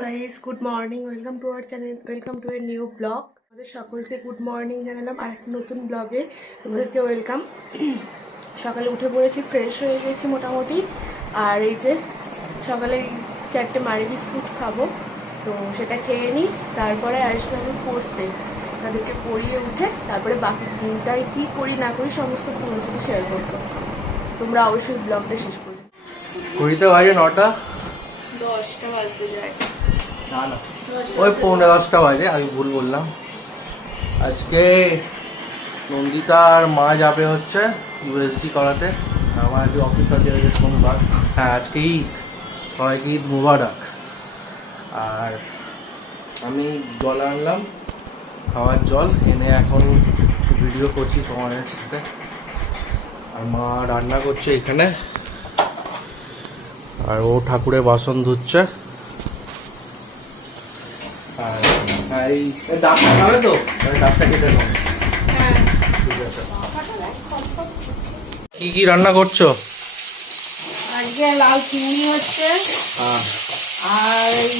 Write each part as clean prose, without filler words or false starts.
Guys, good morning. Welcome to our channel, welcome to a new blog. আমাদের সকলকে good morning জানালাম আর একটা নতুন ব্লগে তোমাদেরকে ওয়েলকাম। সকালে উঠে পড়েছি, ফ্রেশ হয়ে গেছি মোটামুটি। আর এই যে সকালে 4টে মারি বিস্কুট খাবো, তো সেটা খেয়ে নিই। তারপরে আসবো আমি পড়তে, তাদেরকে পড়িয়ে উঠে তারপরে বাকি দিনটায় কী করি না করি সমস্ত তোমার সাথে শেয়ার করবো। তোমরা অবশ্যই ব্লগটা শেষ করবে। ঘড়িতে বাজে 9টা, 10টা বাজতে যায়। না না ওই 9:45 বাজে, আমি ভুল বললাম। আজকে নন্দিতার মা যাবে হচ্ছে ইউএসজি করাতে। আমার আজকে অফিস আছে সোমবার। হ্যাঁ, আজকে ঈদ, সবাইকে ঈদ মুবারক। আর আমি জল আনলাম, খাওয়ার জল এনে এখন ভিডিও করছি তোমাদের সাথে। আর মা রান্না করছে এখানে, আর ও ঠাকুরের বাসন ধুচ্ছে। আর এই ডাবটা খাবে তো, ডাবটা কেটে নাও। ঠিক আছে। কি কি রান্না করছো আজকে? লাউ চিংড়ি হচ্ছে, আর এই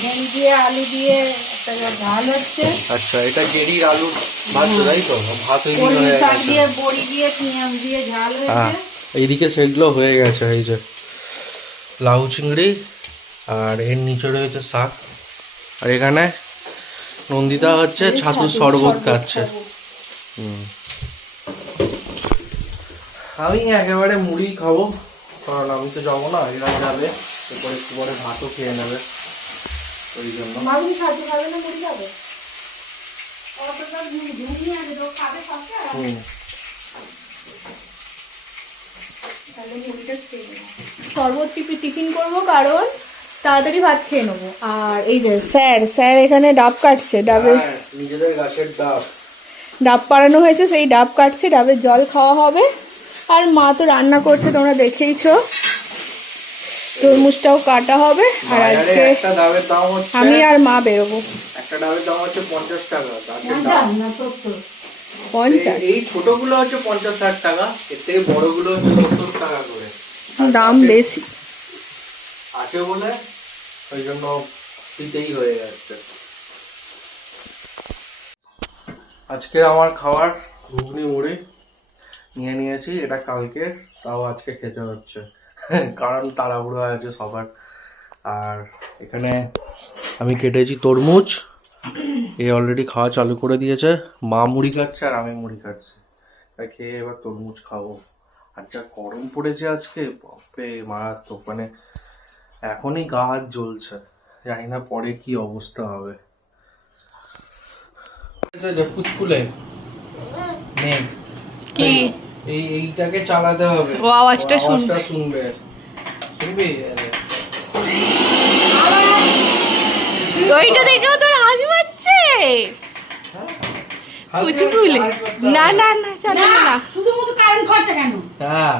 ভেন্ডি দিয়ে আলু দিয়ে একটা ঝাল হচ্ছে। আচ্ছা, এটা গেরির আলুর ভাত তো, তাই তো? ভাত হয়ে শাক দিয়ে বড়ি দিয়ে পেঁয়াজ দিয়ে ঝাল হয়েছে। এইদিকে সেগুলো হয়ে গেছে। এই যে লাউ চিংড়ি, আর এর নিচে রয়েছে শাক। আর এখানে নন্দিতা হচ্ছে ছাতুর শরবত খাচ্ছে। আমি একেবারে মুড়ি খাবো, কারণ আমি তো যাবো না, এরা যাবে। এরপরে একটু পরে ভাতও খেয়ে নেবে, ওই জন্য। ছাতু খাবে না, মুড়ি খাবে? শরবত টিফিন করবো, কারণ তাড়াতাড়ি ভাত খেয়ে নেবো। আর এই যে স্যার এখানে ডাব কাটছে, ডাবের নিজেদের গাছের ডাব ডাব পাড়ানো হয়েছে, সেই ডাব কাটছে, ডাবের জল খাওয়া হবে। আর মা তো রান্না করছে, তোমরা দেখেইছো। তরমুজটাও কাটা হবে। আর আজকে আমি আর মা বেরোবো। একটা ডাবের দাম হচ্ছে 50 টাকা। 50? এই ছোটগুলো হচ্ছে 50-60 টাকা, এর থেকে বড়গুলো হচ্ছে 70 টাকা করে। দাম বেশি আছে বলে ওই জন্য ফ্রিতেই হয়ে যাচ্ছে। আজকে আমার খাবার ঘুগনি মুড়ি নিয়ে নিয়েছি, এটা কালকে, তাও আজকে খেতে হচ্ছে কারণ তাড়াহুড়ো আছে সবার। আর এখানে আমি কেটেছি তরমুজ, এ অলরেডি খাওয়া চালু করে দিয়েছে। মা মুড়ি খাচ্ছে আর আমি মুড়ি খাচ্ছি, তাই খেয়ে এবার তরমুজ খাবো। আর যা গরম পড়েছে আজকে, বাপরে মারাত্মক। মানে এখনই গা হাত জ্বলছে, জানি না পরে কি অবস্থা হবে। পুচকুলে মেঘ কি এইটাকে চালাতে হবে, ও আওয়াজটা শুনবে। শুনবি? ওইটা দেখেও তোর হাসি পাচ্ছে। পুচকুলে না না না, চালাবে না। শুধু কারেন্ট খরচা কেন? হ্যাঁ,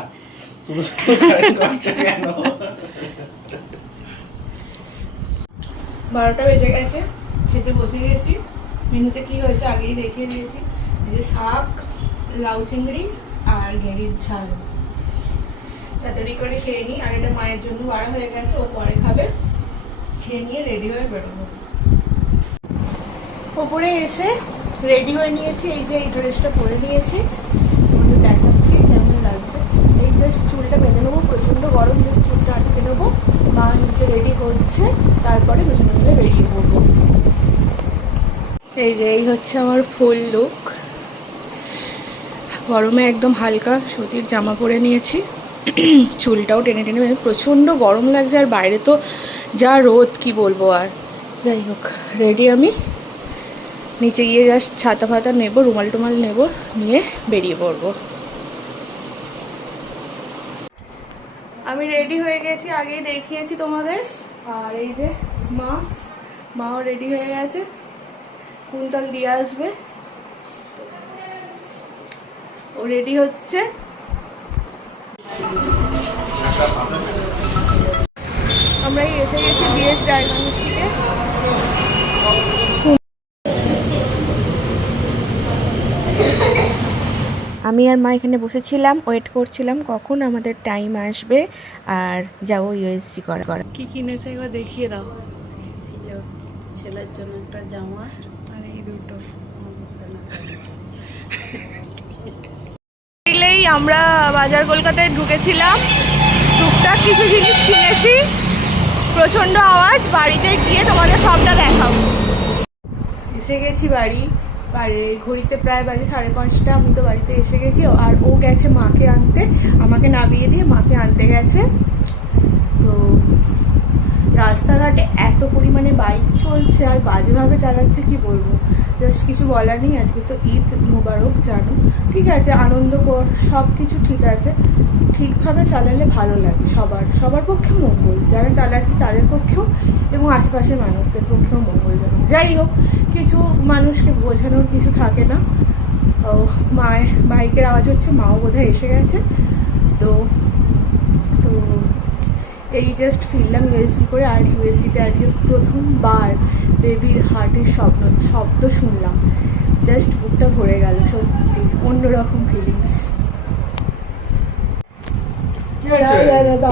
শুধু কারেন্ট খরচা কেন? 12টা বেজে গেছে, খেতে বসে গেছি। মেনুতে কি হয়েছে আগেই দেখিয়ে দিয়েছি। এই যে শাক, লাউ চিংড়ি আর গেঁড়ির ঝাল। তাড়াতাড়ি করে খেয়ে নিই। আর এটা মায়ের জন্য বাড়া হয়ে গেছে, ও পরে খাবে। খেয়ে নিয়ে রেডি হয়ে বেরোবো। ওপরে এসে রেডি হয়ে নিয়েছি। এই যে এই ড্রেসটা পরে নিয়েছি, দেখাচ্ছি কেমন লাগছে। এই জাস্ট চুলটা বেঁধে নেবো, প্রচণ্ড গরম, জাস্ট চুলটা আটকে নেবো। মা নিচে রেডি হচ্ছে, তারপরে দুজনে মিলে বেরিয়ে পড়বো। এই যে এই হচ্ছে আমার ফুল লুক। গরমে একদম হালকা সুতির জামা পরে নিয়েছি, চুলটাও টেনে টেনে, প্রচণ্ড গরম লাগছে। আর বাইরে তো যা রোদ, কি বলবো। আর যাই হোক, রেডি আমি। নিচে গিয়ে জাস্ট ছাতা ফাতা নেবো, রুমাল টুমাল নেবো, নিয়ে বেরিয়ে পড়বো। আমি রেডি হয়ে গেছি, আগেই দেখিয়েছি তোমাদের। আর এই যে মাও রেডি হয়ে গেছে, কুন্তল দিয়ে আসবে, ও রেডি হচ্ছে। আমরা এসে গেছি বিএস ডায়াগনস্টিকে। আমি আর মা এখানে বসেছিলাম, ওয়েট করছিলাম কখন আমাদের টাইম আসবে আর যাবো ইউএসজি করা। কি কিনেছে একবার দেখিয়ে দাও। এই যে ছেলের জন্য একটা জামা আর এই দুটো আর দেখলেই আমরা বাজার কলকাতায় ঢুকেছিলাম, টুকটাক কিছু জিনিস কিনেছি। প্রচণ্ড আওয়াজ, বাড়িতে গিয়ে তোমাদের সবটা দেখাবো। এসে গেছি বাড়ি, ঘড়িতে প্রায় বাজে 5:30। আমি তো বাড়িতে এসে গেছি, আর ও গেছে মাকে আনতে, আমাকে নামিয়ে দিয়ে মাকে আনতে গেছে। তো রাস্তাঘাটে এত পরিমাণে বাইক চলছে আর বাজেভাবে চালাচ্ছে, কি বলবো, জাস্ট কিছু বলার নেই। আজকে তো ঈদ মোবারক, জানো, ঠিক আছে, আনন্দ কর, সব কিছু ঠিক আছে, ঠিকভাবে চালালে ভালো লাগে। সবার পক্ষে মঙ্গল, যারা চালাচ্ছে তাদের পক্ষেও এবং আশেপাশের মানুষদের পক্ষেও মঙ্গলজনক। যাই হোক, কিছু মানুষকে বোঝানোর কিছু থাকে না। মায়ের বাইকের আওয়াজ হচ্ছে, মাও বোধহয় এসে গেছে। তো তো এই জাস্ট ফিরলাম ইউএসজি করে। আর ইউএসজিতে আজকে প্রথমবার বেবির হার্টের শব্দ শুনলাম, জাস্ট বুকটা ভরে গেল, সত্যি অন্যরকম ফিলিংস।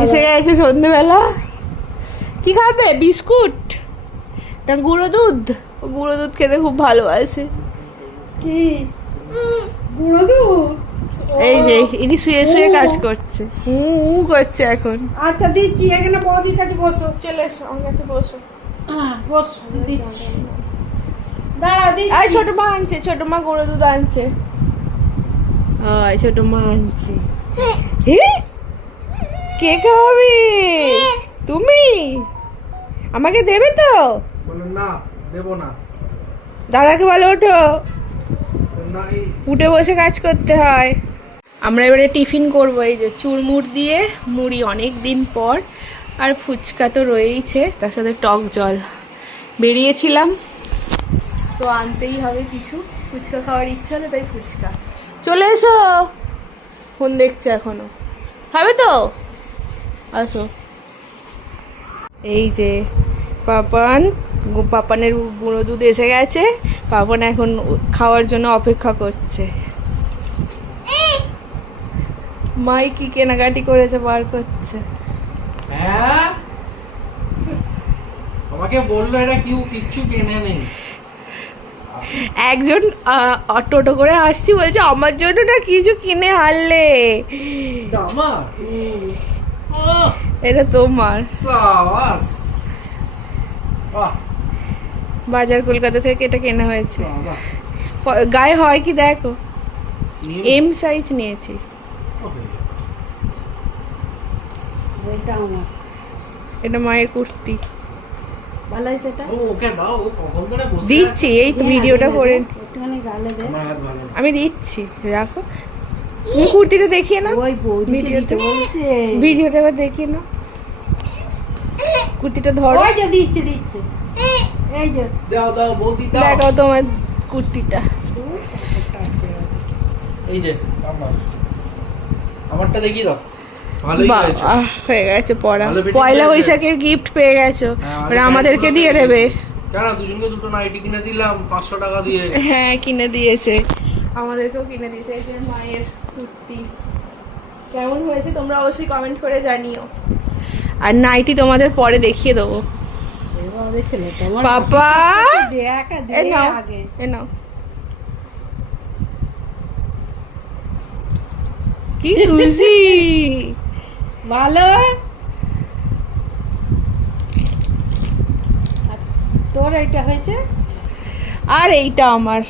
এসে গেছে সন্ধ্যেবেলা। কি খাবে, বিস্কুট না গুঁড়ো দুধ? ও গুঁড়ো দুধ খেতে খুব ভালোবাসে। কি গুঁড়ো দুধ? এই যে ইনি শুয়ে শুয়ে কাজ করছে, হু করছে এখন। আচ্ছা দিচ্ছি, এখানে বৌদির কাছে বসো। চলে এসো আমার কাছে, বসো। বস, দিচ্ছি, দাঁড়া দিচ্ছি। আর ছোট মা আনছে, ছোট মা গুঁড়ো দুধ আনছে। ছোট মা আনছে। কে খাওয়াবে? তুমি আমাকে দেবে তো? না, দেবো না। দাদাকে বলো ওঠো, উঠে বসে কাজ করতে হয়। আমরা এবারে টিফিন করবো, এই যে চুরমুর দিয়ে মুড়ি অনেক দিন পর, আর ফুচকা তো রয়েইছে, তার সাথে টক জল। বেরিয়েছিলাম তো আনতেই হবে কিছু, ফুচকা খাওয়ার ইচ্ছা হলো তাই ফুচকা। চলে এসো, ফোন দেখছে এখনো, খাবে তো? আসো। এই যে পাপানের গুঁড়ো দুধ এসে গেছে, পাপান এখন খাওয়ার জন্য অপেক্ষা করছে। মাই কি কেনাকাটি করেছে বার করছে। হ্যাঁ, আমাকে বললো এটা কিচ্ছু কেনে নেই। একজন টোটো করে আসছি, বলছে আমার জন্য না কিছু কিনে আনলে। আমার এটা তোমার। সাবাস। বাহ, বাজার কলকাতা থেকে এটা কেনা হয়েছে। বাহ। গায়ে হয় কি দেখো, এম সাইজ নিয়েছি। এটা আমার, এটা মায়ের কুর্তি। ভালো হয়েছে এটা? ওকে দাও, ও কখন ধরে বসে আছে। দিচ্ছি, এই তো ভিডিওটা করে একটুখানি গালে দে। আমার হাত ভালো না। আমি দিচ্ছি, রাখো। তুমি কুর্তিটা দেখিয়ে নাও, ওই বৌদিকে ভিডিওতে দিতে বলছে। ভিডিওটা এবার দেখিয়ে নাও, কুর্তিটা ধরো। ওই যে দিচ্ছে, এই যে দাও বৌদি দাও। দেখাও তোমার কুর্তিটা। এই যে আমারটা দেখিয়ে দাও। ভালোই বাহ, হয়েছে। হয়ে গেছে পড়া। ভালো fitting পয়লা হয়েছে। বৈশাখের গিফট পেয়ে গেছো, হ্যাঁ, ওরা আমাদেরকে দিয়ে দেবে। কেন, দুজনকে দুটো নাইটি কিনে দিলাম 500 টাকা দিয়ে। হ্যাঁ, কিনে দিয়েছে, আমাদেরকেও কিনে দিয়েছে। এই যে মায়ের কুর্তি, কেমন হয়েছে তোমরা অবশ্যই কমেন্ট করে জানিও। আর নাইটি তোমাদের পরে দেখিয়ে দেবো। এভাবে ছেলেটা আমার পাপা দে, একা দে এ নাও, আগে। এ নাও। কি খুশি। ভালো। আর তোর এটা হয়েছে? আর এইটা আমার,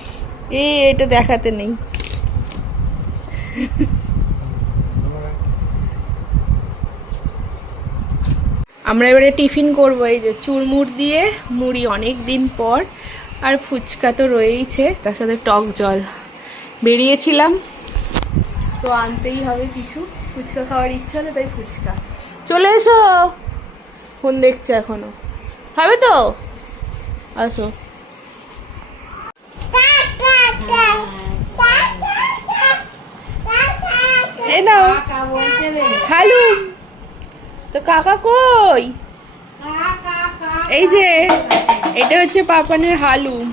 এটা দেখাতে নেই। আমরা এবারে টিফিন করবো, এই যে চুরমুর দিয়ে মুড়ি অনেক দিন পর, আর ফুচকা তো রয়েইছে, তার সাথে টক জল। বেরিয়েছিলাম তো আনতেই হবে কিছু, ফুচকা খাওয়ার ইচ্ছা হলো তাই ফুচকা। চলে এসো, ফোন দেখছে এখনো, খাবে তো? আসো। এই নাও কাকা বলছে রে। হালুম। তো কাকা কই? এই যে এটা হচ্ছে পাপানের হালুম।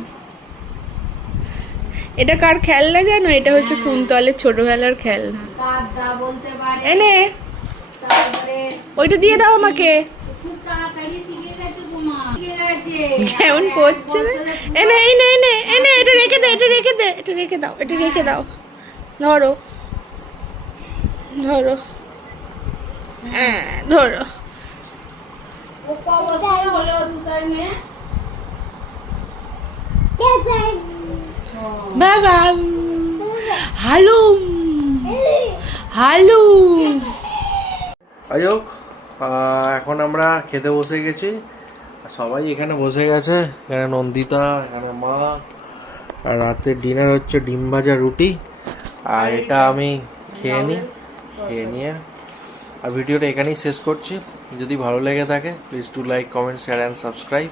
এটা কার খেলনা জানো? এটা হচ্ছে কুন্তলের ছোটবেলার খেলনা। এনে ওইটা দিয়ে দাও আমাকে। কেমন করছে? এনে এনে এনে এনে এটা রেখে দে, এটা রেখে দে, এটা রেখে দাও, এটা রেখে দাও। ধরো ধরো, ধরো। বাবা হালুম হালুম। যাই হোক, এখন আমরা খেতে বসে গেছি। আর সবাই এখানে বসে গেছে, এখানে নন্দিতা, এখানে মা। আর রাতের ডিনার হচ্ছে ডিম ভাজা রুটি। আর এটা আমি খেয়ে নিয়ে আর ভিডিওটা এখানেই শেষ করছি। যদি ভালো লেগে থাকে please do like, comment, share and subscribe.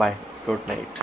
Bye, good night.